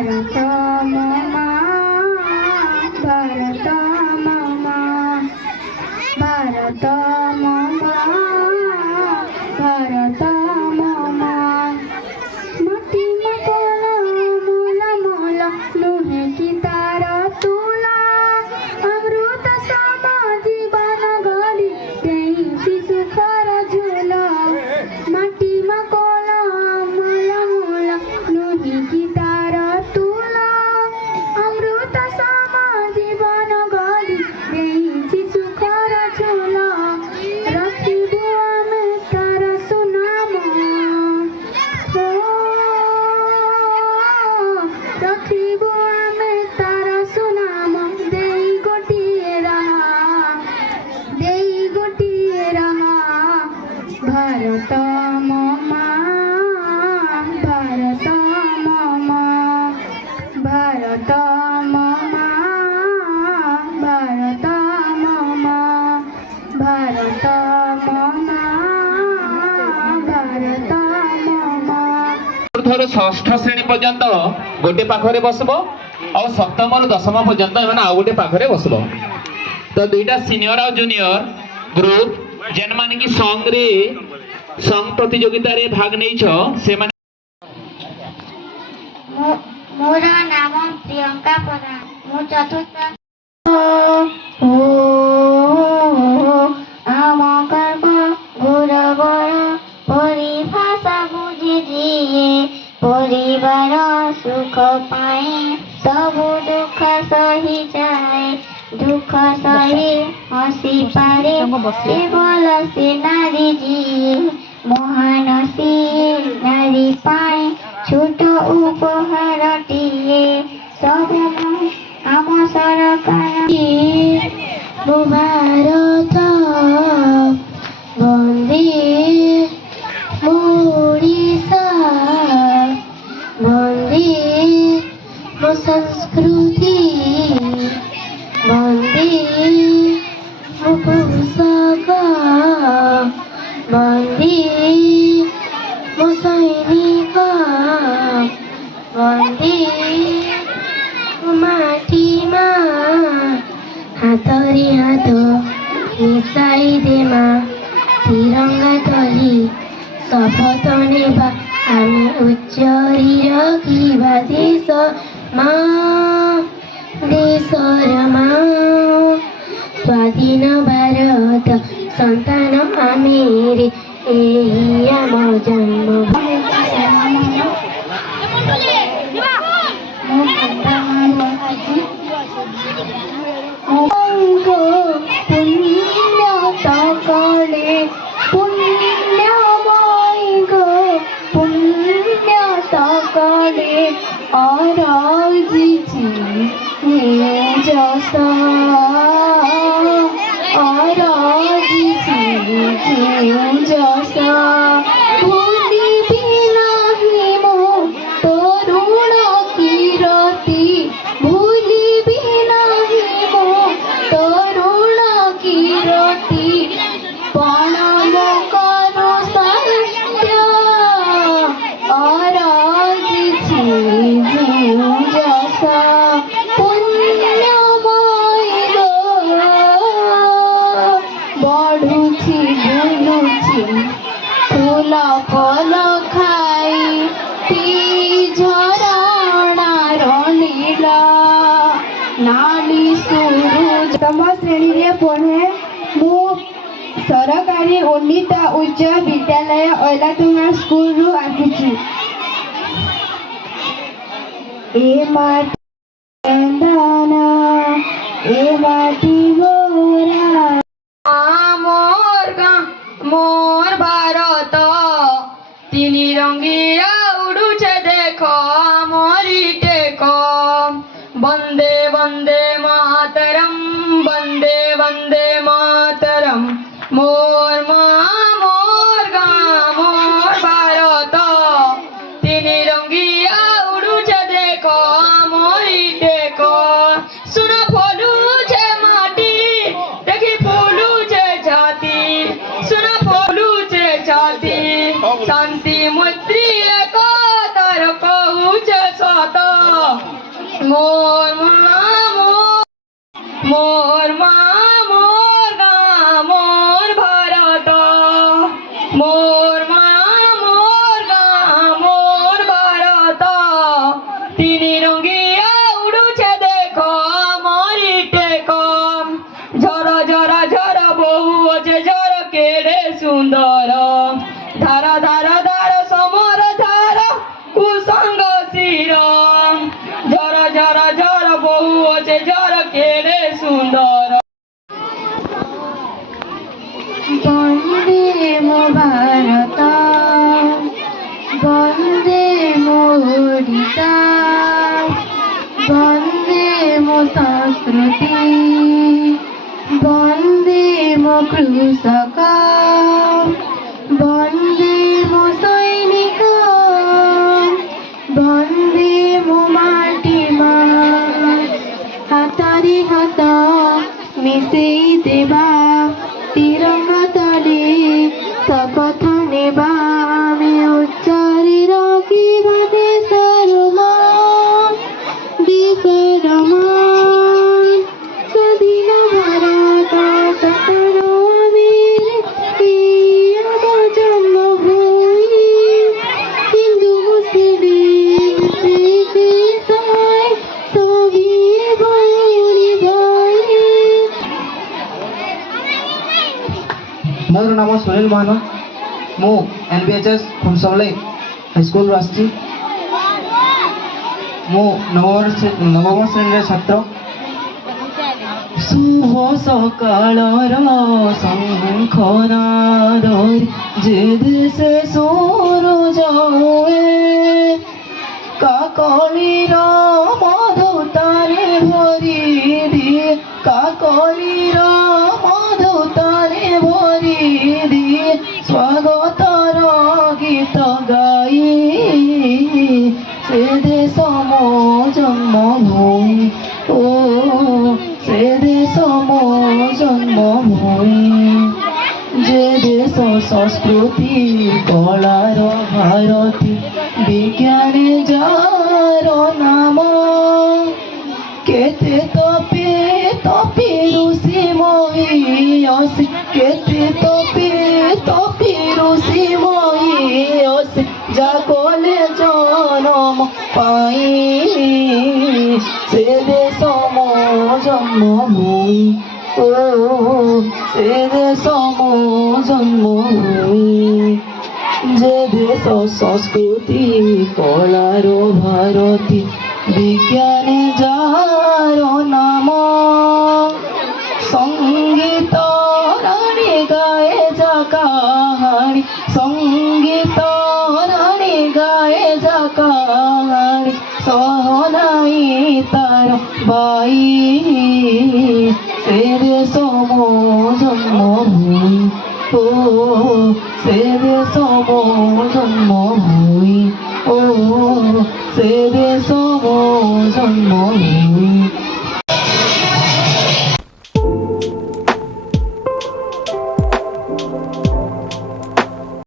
भारत ममा भारत ममा भारत ममा भारत ममा माटी मकल मोल मोल नुहे की तार तुला अमृत सम जीवन गली देई सुखर झूल माटी मकल मोल मोल नुहे की तार तुला अमृत सम जीवन गली देई सुखर झूल रखिबु आमे तार सुनाम रखिबु आमे तार सुनाम देई गोटिए रहा भारत ममा भारत ममा भारत ममा भारत ममा भारत ममा भारत ममा चतुर्थରୁ ଷଷ୍ଠ ଶ୍ରେଣୀ ପର୍ଯ୍ୟନ୍ତ ଗୋଟେ ପାଖରେ ବସିବ ଆଉ ସପ୍ତମରୁ ଦଶମ ପର୍ଯ୍ୟନ୍ତ ଏମାନେ ଆଉ ଗୋଟେ ପାଖରେ ବସିବ। ତ ଦୁଇଟା ସିନିୟର ଆଉ ଜୁନିୟର ଗ୍ରୁପ ଯେମାନେ କି ସଙ୍ଗ ପ୍ରତିଯୋଗିତାରେ ଭାଗ ନେଇଛ ସେମାନେ मोर नाम प्रियंका प्रधान मु चतुर्थ आम कर्म गुरबर परिभाषा बुझी दिए परिवार सुख पाए सबु दुख सही जाए दुख सही हसी पारे केवल से नारी जिए महान से नारी पाए छोट उपहारटिए सब आम सरकार भारत वंदे ओडिशा वंदे मो संस्कृति वंदे मो पोशाक वंदे मो सैनिक वंदे माटी मा हाथरी हाथ मिसाई देमा तिरंगा तली शपथ नेबा आमे उच्चरी रखिबा देश माँ देशर माँ स्वाधीन भारत संतान आमेरे एही आम जन्म पुण्य तकले पुण्यमय गो पुण्य तकले अरजिछि जस अरजिछि जस भूलिबि नाही मो तरुण कीरति भूलिबि नाही मो तरुण कीरति प्रणाम करो सत्य अरजिछि जस पुण्यमय गो बढ़ुछि बुलुछि फूल फल खाई पी झरणा नीला नाली सूरज तम श्रेणी रे पढ़े मु सरकारी उन्नीत उच्च विद्यालय ओलातुंगा स्कूल रु आसीछि ए माटी दाना ए माटी गोरा मोर भारत तिनी रंगिया उड़ुछे देखो मोरी टेको वंदे वंदे मातरम वंदे वंदे मातरम मोर माँ मोर गाँ मोर भारत तिनी रंगिया उड़ुछे देखो मोरी टेको सुन फलू छे माटी देखी फूलू छे छाती सुन फलू छे छाती शांति मैत्री एक तर कहू छे सत মোর মা মোর মা মোর গা মোর ভারত মোর মা মোর গা মোর ভারত তিনি রঙ্গিয়া উড়ুছে দেখো মরিতে কম ঝর ঝর ঝর বহু আছে ঝর কেড়ে সুন্দর ধার ধার ধার সমর ধার কুসঙ্গ শির ঝর ঝর ঝর বহু আছে ঝর কেড়ে সুন্দর বন্দে মো ভারত বন্দে মো ওড়িশা বন্দে মো সংস্কৃতি বন্দে মো কৃষক বন্দে মো সৈনিক বন্দে মো মাটি মা হাতারে হাত মিশেই দেবা তিরঙ্গা তলে শপথ নেবা আমি উচ্চারে রাখিবা দেশর মান দেশর মান স্বাধীন ভারত সতর বীর আমার জন্মভূমি হিন্দু মুসলিম শিখ ইসাই সবই ভৌরি ভাই ମୋର ନାମ ସୁନୀଲ ମହାନ ମୁଁ NBHS ଖୁମସମଲେଇ ହାଇସ୍କୁଲରୁ ଆସିଛି ମୁଁ ନବମ ଶ୍ରେଣୀର ଛାତ୍ର ଶୁଭ ସକାଳର ଶଙ୍ଖନାଦରେ ଯେ ଦେଶେ ସୂରୁଜ ହୁଏ କାକଳିର ମଧୁତାରେ ଭରି ଦିଏ କାକଳିର ମଧୁତାରେ ଭରି ଦିଏ ସ୍ୱାଗତର ଗୀତ ଗାଇ ସେ ଦେଶ ମୋ ଜନ୍ମଭୂମି ଓ ସେ ଦେଶ ମୋ ଜନ୍ମଭୂମି যে দেশ সংস্কৃতি কলার ভারতী বিজ্ঞানে যার নাম কেতে তপে তপি ঋষি মহিষী কেতে তপে তপি ঋষি মহিষী যা কলে জনম পাই সে দেশ মো জন্মভূমি ও সে দেশ মো জন্মভূমি যে দেশ সংস্কৃতি কলার ভারতী বিজ্ঞানে যার নাম সঙ্গীত রানী গায়ে যা কাহানি সঙ্গীত রানী গায়ে যা কাহানি সহনাই তার বাই সে দেশ মো জন্মভূমি ও সে দেশ মো জন্মভূমি ও সে দেশ মো জন্মভূমি